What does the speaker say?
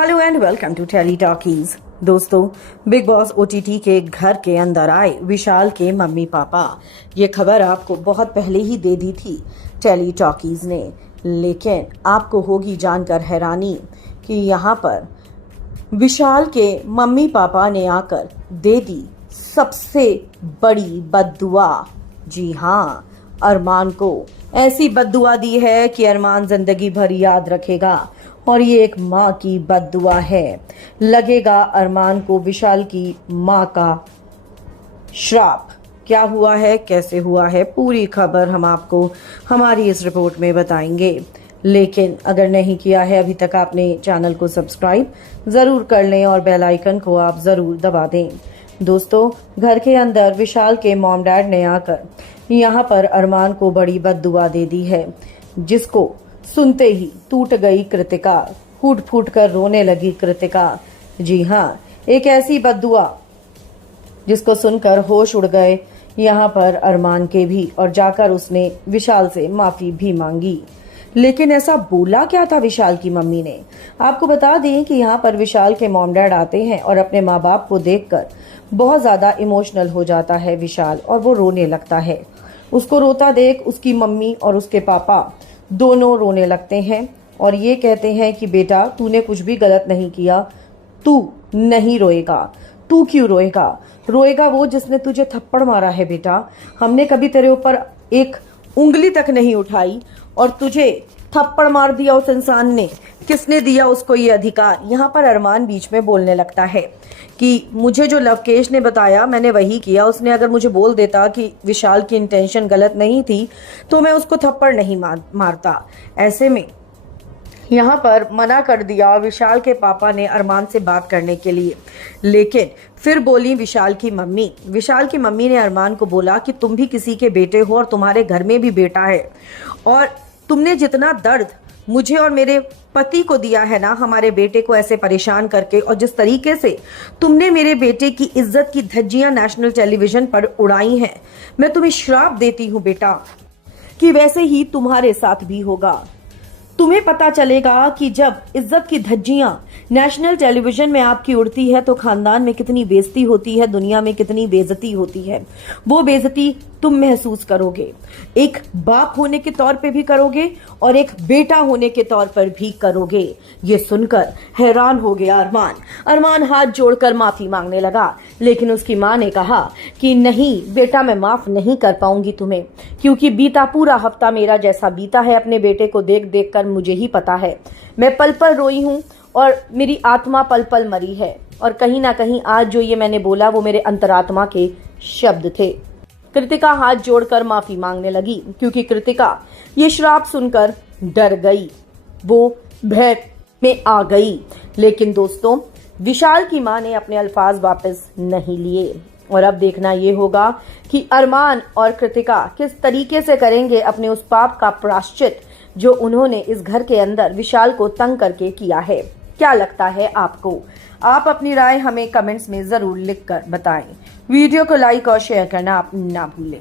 Hello and welcome to Telly Talkies. दोस्तों, Bigg Boss OTT के घर के अंदर आए विशाल के मम्मी पापा। ये खबर आपको बहुत पहले ही दे दी थी टेली टॉकीज ने, लेकिन आपको होगी जानकर हैरानी कि यहाँ पर विशाल के मम्मी पापा ने आकर दे दी सबसे बड़ी बद्दुआ। जी हाँ, अरमान को ऐसी बद्दुआ दी है कि अरमान जिंदगी भर याद रखेगा, और ये एक माँ की बद्दुआ है। लगेगा अरमान को विशाल की माँ का श्राप। क्या हुआ है, कैसे हुआ है, पूरी खबर हम आपको हमारी इस रिपोर्ट में बताएंगे। लेकिन अगर नहीं किया है अभी तक आपने चैनल को सब्सक्राइब ज़रूर कर लें और बेल आइकन को आप ज़रूर दबा दें। दोस्तों, घर के अंदर विशाल के मॉम डैड ने आकर यहाँ पर अरमान को बड़ी बद्दुआ दे दी है, जिसको सुनते ही टूट गई कृतिका, फूट फूट कर रोने लगी कृतिका। जी हाँ, एक ऐसी बद्दुआ जिसको सुनकर होश उड़ गए यहाँ पर अरमान के भी, और जाकर उसने विशाल से माफी भी मांगी। लेकिन ऐसा बोला क्या था विशाल की मम्मी ने? आपको बता दें कि यहाँ पर विशाल के मॉम डैड आते हैं और अपने माँ बाप को देखकर बहुत ज्यादा इमोशनल हो जाता है विशाल, और वो रोने लगता है। उसको रोता देख उसकी मम्मी और उसके पापा दोनों रोने लगते हैं और ये कहते हैं कि बेटा, तूने कुछ भी गलत नहीं किया, तू नहीं रोएगा। तू क्यों रोएगा? रोएगा वो जिसने तुझे थप्पड़ मारा है बेटा। हमने कभी तेरे ऊपर एक उंगली तक नहीं उठाई और तुझे थप्पड़ मार दिया उस इंसान ने। किसने दिया उसको ये अधिकार? यहाँ पर अरमान बीच में बोलने लगता है कि मुझे जो लवकेश ने बताया मैंने वही किया। उसने अगर मुझे बोल देता कि विशाल की इंटेंशन गलत नहीं थी तो मैं उसको थप्पड़ नहीं मारता। ऐसे में यहाँ पर मना कर दिया विशाल के पापा ने अरमान से बात करने के लिए। लेकिन फिर बोली विशाल की मम्मी। विशाल की मम्मी ने अरमान को बोला कि तुम भी किसी के बेटे हो और तुम्हारे घर में भी बेटा है, और तुमने जितना दर्द मुझे और मेरे पति को दिया है ना, हमारे बेटे को ऐसे परेशान करके, और जिस तरीके से तुमने मेरे बेटे की इज्जत की धज्जियां नेशनल टेलीविजन पर उड़ाई हैं, मैं तुम्हें श्राप देती हूँ बेटा कि वैसे ही तुम्हारे साथ भी होगा। तुम्हें पता चलेगा कि जब इज्जत की धज्जियां नेशनल टेलीविजन में आपकी उड़ती है तो खानदान में कितनी बेइज्जती होती है, दुनिया में कितनी बेइज्जती होती है। वो बेइज्जती तुम महसूस करोगे, एक बाप होने के तौर पे भी करोगे और एक बेटा होने के तौर पर भी करोगे। ये सुनकर हैरान हो गया अरमान हाथ जोड़कर माफी मांगने लगा, लेकिन उसकी माँ ने कहा कि नहीं बेटा, मैं माफ नहीं कर पाऊंगी तुम्हें, क्योंकि बीता पूरा हफ्ता मेरा जैसा बीता है अपने बेटे को देख देख कर मुझे ही पता है। मैं पल पल रोई हूँ और मेरी आत्मा पल पल मरी है, और कहीं ना कहीं आज जो ये मैंने बोला वो मेरे अंतरात्मा के शब्द थे। कृतिका हाथ जोड़कर माफी मांगने लगी, क्योंकि कृतिका ये श्राप सुनकर डर गई, वो भय में आ गई। लेकिन दोस्तों, विशाल की मां ने अपने अल्फाज वापस नहीं लिए, और अब देखना ये होगा कि अरमान और कृतिका किस तरीके से करेंगे अपने उस पाप का प्रायश्चित जो उन्होंने इस घर के अंदर विशाल को तंग करके किया है। क्या लगता है आपको? आप अपनी राय हमें कमेंट्स में जरूर लिखकर बताएं। वीडियो को लाइक और शेयर करना आप ना भूलें।